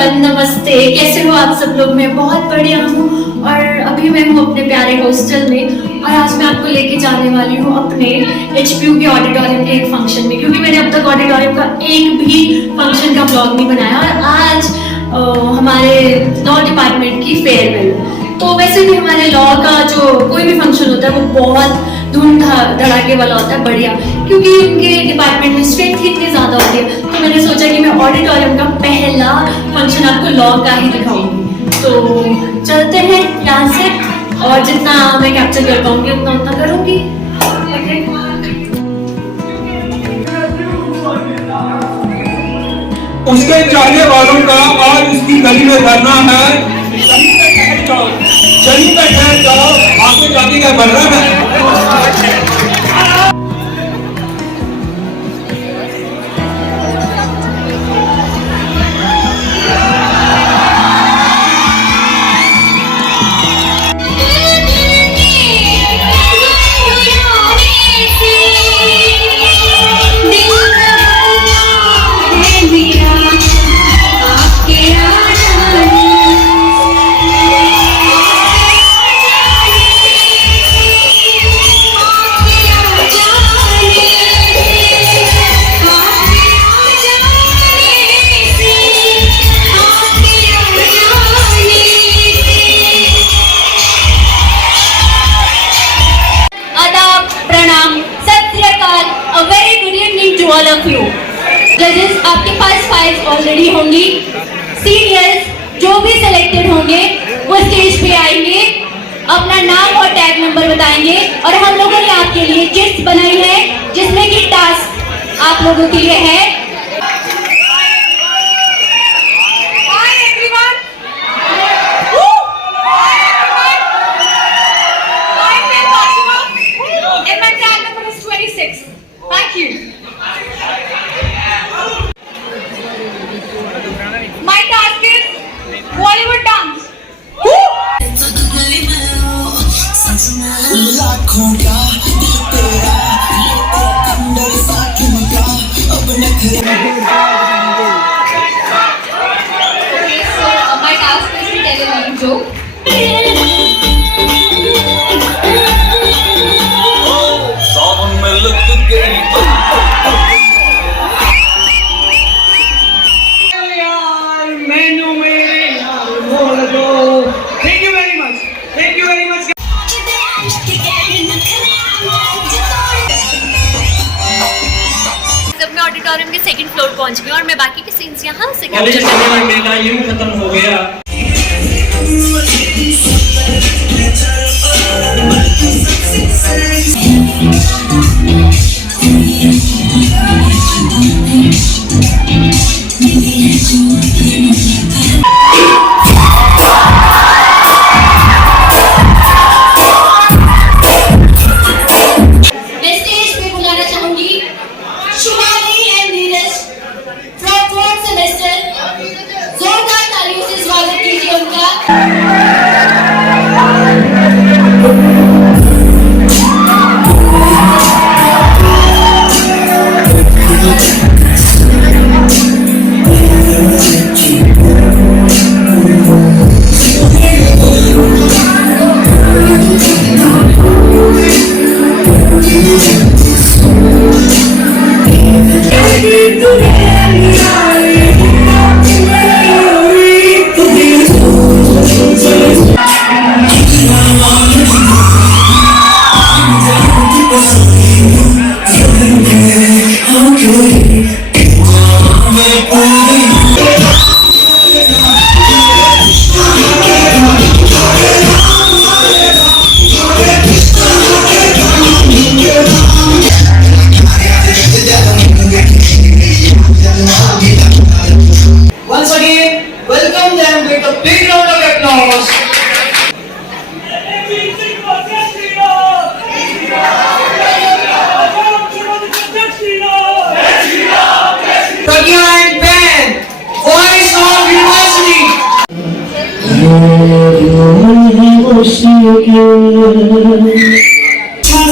एवरीवन, नमस्ते। कैसे हो आप सब लोग? मैं बहुत बढ़िया हूँ और अभी मैं हूँ अपने प्यारे हॉस्टल में और आज मैं आपको लेके जाने वाली हूँ अपने HPU के ऑडिटोरियम के एक फंक्शन में, क्योंकि मैंने अब तक ऑडिटोरियम का एक भी फंक्शन का ब्लॉग नहीं बनाया और आज हमारे लॉ डिपार्टमेंट की फेयरवेल। तो वैसे भी हमारे लॉ का जो कोई भी फंक्शन होता है वो बहुत धूम धड़ाके वाला होता है, बढ़िया, क्योंकि उनके डिपार्टमेंट में स्ट्रेंथ इतनी ज़्यादा होती है। तो मैंने सोचा कि मैं ऑडिटोरियम का पहला फंक्शन आपको लॉ का ही दिखाऊंगी। तो चलते हैं यहाँ से और जितना मैं कैप्चर कर पाऊंगी उतना करूंगी। उसके चाहने वालों का आज उसकी गली में धरना है। चली पे ठहर जाओ, आगे जाने का बढ़ रहा है। ऑल ऑफ यू जजेस, आपके पास फाइल्स ऑलरेडी होंगी। सीनियर्स जो भी सिलेक्टेड होंगे वो स्टेज पे आएंगे, अपना नाम और टैग नंबर बताएंगे और हम लोगों ने आपके लिए किट्स बनाई है जिसमें कि टास्क आप लोगों के लिए है। Thank you. My task is Bollywood dance. लाखों का दिल तेरा, अंदर साथ मका, अब नखरे। Okay, so my task is to tell a lame joke. सावन में लग गई Thank you very much. Thank you very much. जब मैं ऑडिटोरियम के सेकंड फ्लोर पहुंच गई और मैं बाकी के सीन्स यहाँ से कैप्चर करने में मेरा यूं खत्म हो गया। Once again, welcome them with a big round of applause. Pragya and band, Voice of University.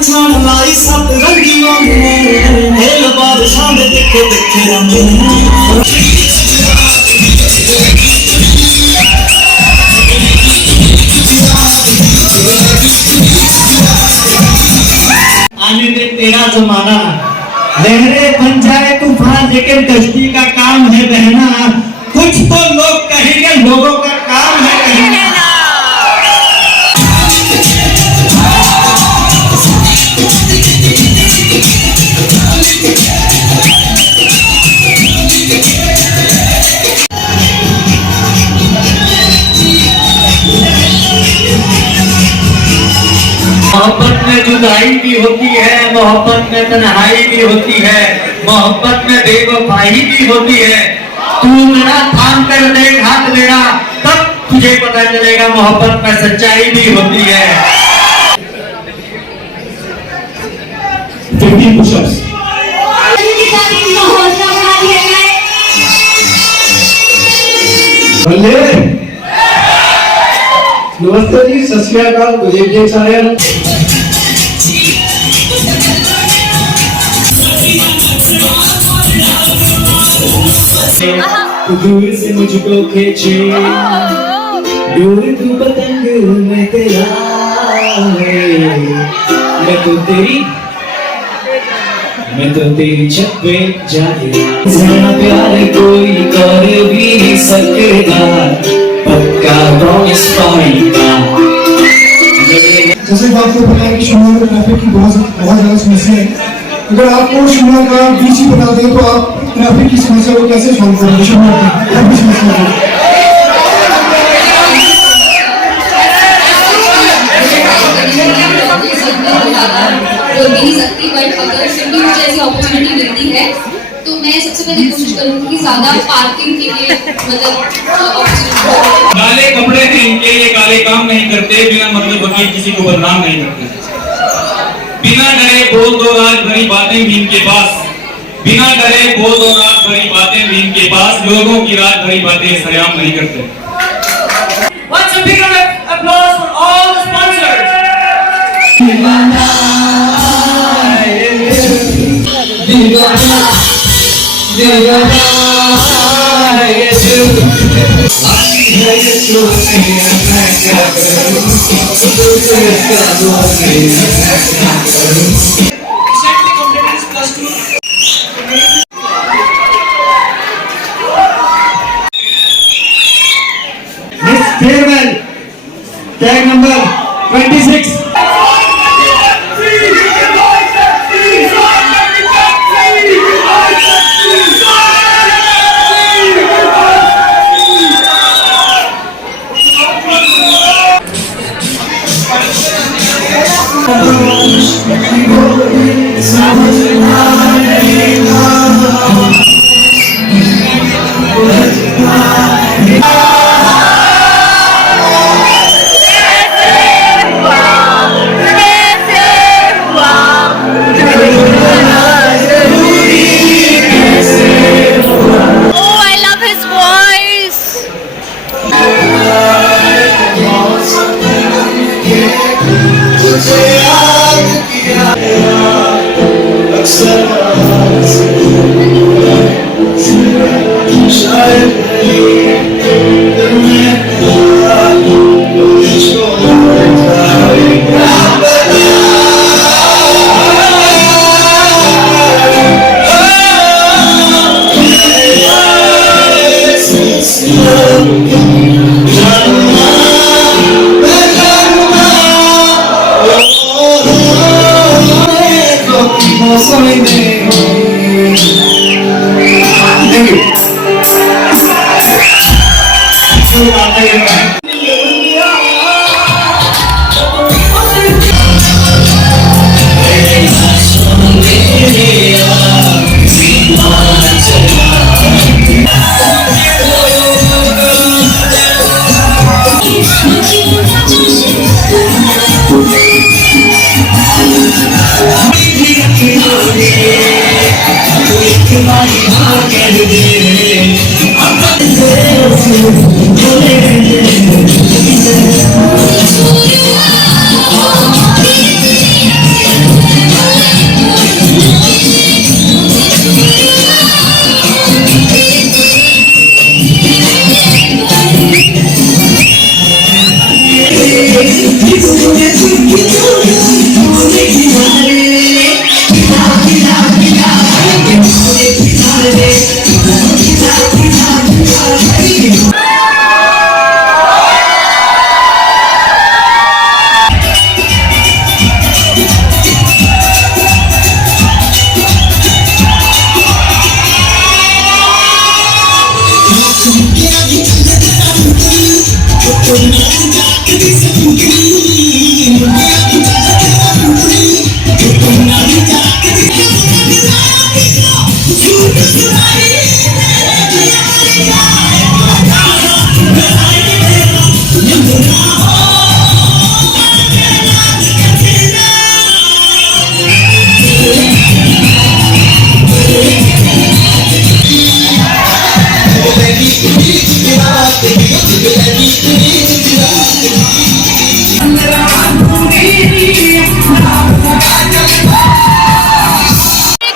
छान लाई सब रंगियों में हेल बादशाह में देखे देखे रंग तेरा जमाना। लहरें बन जाए तूफान लेकिन कश्ती का काम है बहना। कुछ तो लोग कहेंगे लोगों का काम है कहना। मोहब्बत में जुदाई भी होती है, मोहब्बत में तन्हाई भी होती है, मोहब्बत में बेवफाई भी होती है। तू मेरा थाम कर देख हाथ मेरा, तब तुझे पता चलेगा मोहब्बत में सच्चाई भी होती है। 15 push-ups. नमस्ते जी, सत श्री अकाल, गुड इवनिंग साਰਿਆਂ ਨੂੰ। दूर से मुझको खींचे, दूर तू पतंग मैं तेरा, मैं तो तेरी छत पे जाएगा। जरा प्यार कोई कर भी नहीं सकेगा, पक्का प्रॉमिस पाएगा। जैसे बात को पता है कि शिमला में ट्रैफिक की बहुत ज़्यादा समस्या है। अगर आपको शिमला का बीच ही बता दें तो आप ट्रैफिक की समस्या को कैसे सॉल्व करेंगे? शिमला की ट्रैफिक समस्या को बोल भी नहीं सकती, बट अगर फिर भी मुझे ऐसी अपॉर्चुनिटी मिलती है तो मैं सबसे पहले कोशिश करूंगी कि ज्यादा पार्किंग के लिए मतलब काले कपड़े हैं इनके, ये काले काम नहीं करते, बिना मतलब वकील किसी को बदनाम नहीं करते। बिना डरे बोल दो राज भरी बातें भी इनके पास, बिना डरे बोल दो राज भरी बातें भी इनके पास, लोगों की राज भरी बातें सरेआम नहीं करते। What's a big applause for all the sponsors? Miss Farewell, tag number 26.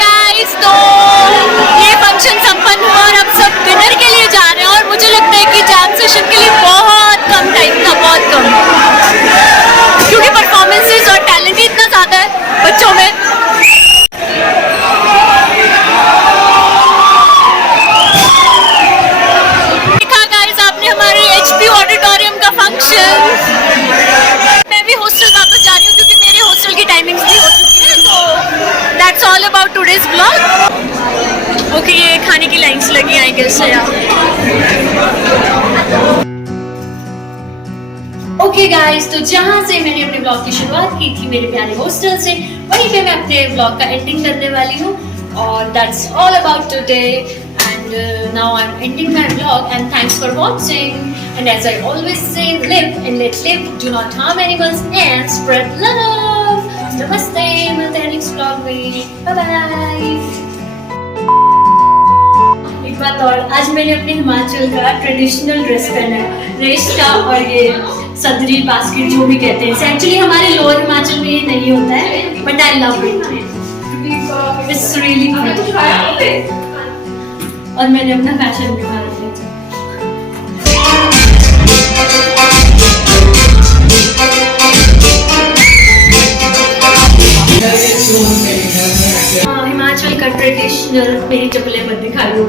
गाइस, तो ये फंक्शन संपन्न हुआ और अब सब डिनर के लिए जा रहे हैं और मुझे लगता है कि जैम सेशन के लिए बहुत कम टाइम था, बहुत कम, क्योंकि परफॉर्मेंसेस और टैलेंट ही इतना ज़्यादा है बच्चों में। देखा गाइस आपने हमारे HP ऑडिटोरियम का फंक्शन। मैं भी हॉस्टल वापस जा रही हूँ क्योंकि मेरे हॉस्टल की टाइमिंग्स भी हो चुकी है, तो that's all about today's blog. Okay, ये खाने की लाइंस लगी आई गेस यार। ओके गाइस, तो जहाँ से मैंने अपने ब्लॉग की शुरुआत की थी मेरे प्यारे हॉस्टल से, वहीं पे मैं अपने ब्लॉग का एंडिंग करने वाली हूँ और that's all about today and now I am ending my blog and thanks for watching and as I always say, live and let live, do not harm animals and spread love. नमस्ते, मिलते हैं next blog में, bye bye. एक बात और, आज मैंने अपने हिमाचल का ट्रेडिशनल ड्रेस पहना है, रेस्ट का और ये सदरी बास्केट जो भी कहते हैं। एक्चुअली हमारे लोअर हिमाचल में ये नहीं होता है, but I love it, it's really good. और मैंने अपना फैशन भी मार दिया। हाँ, हिमाचल का ट्रेडिशनल, मेरी चप्पलें मत दिखा लो।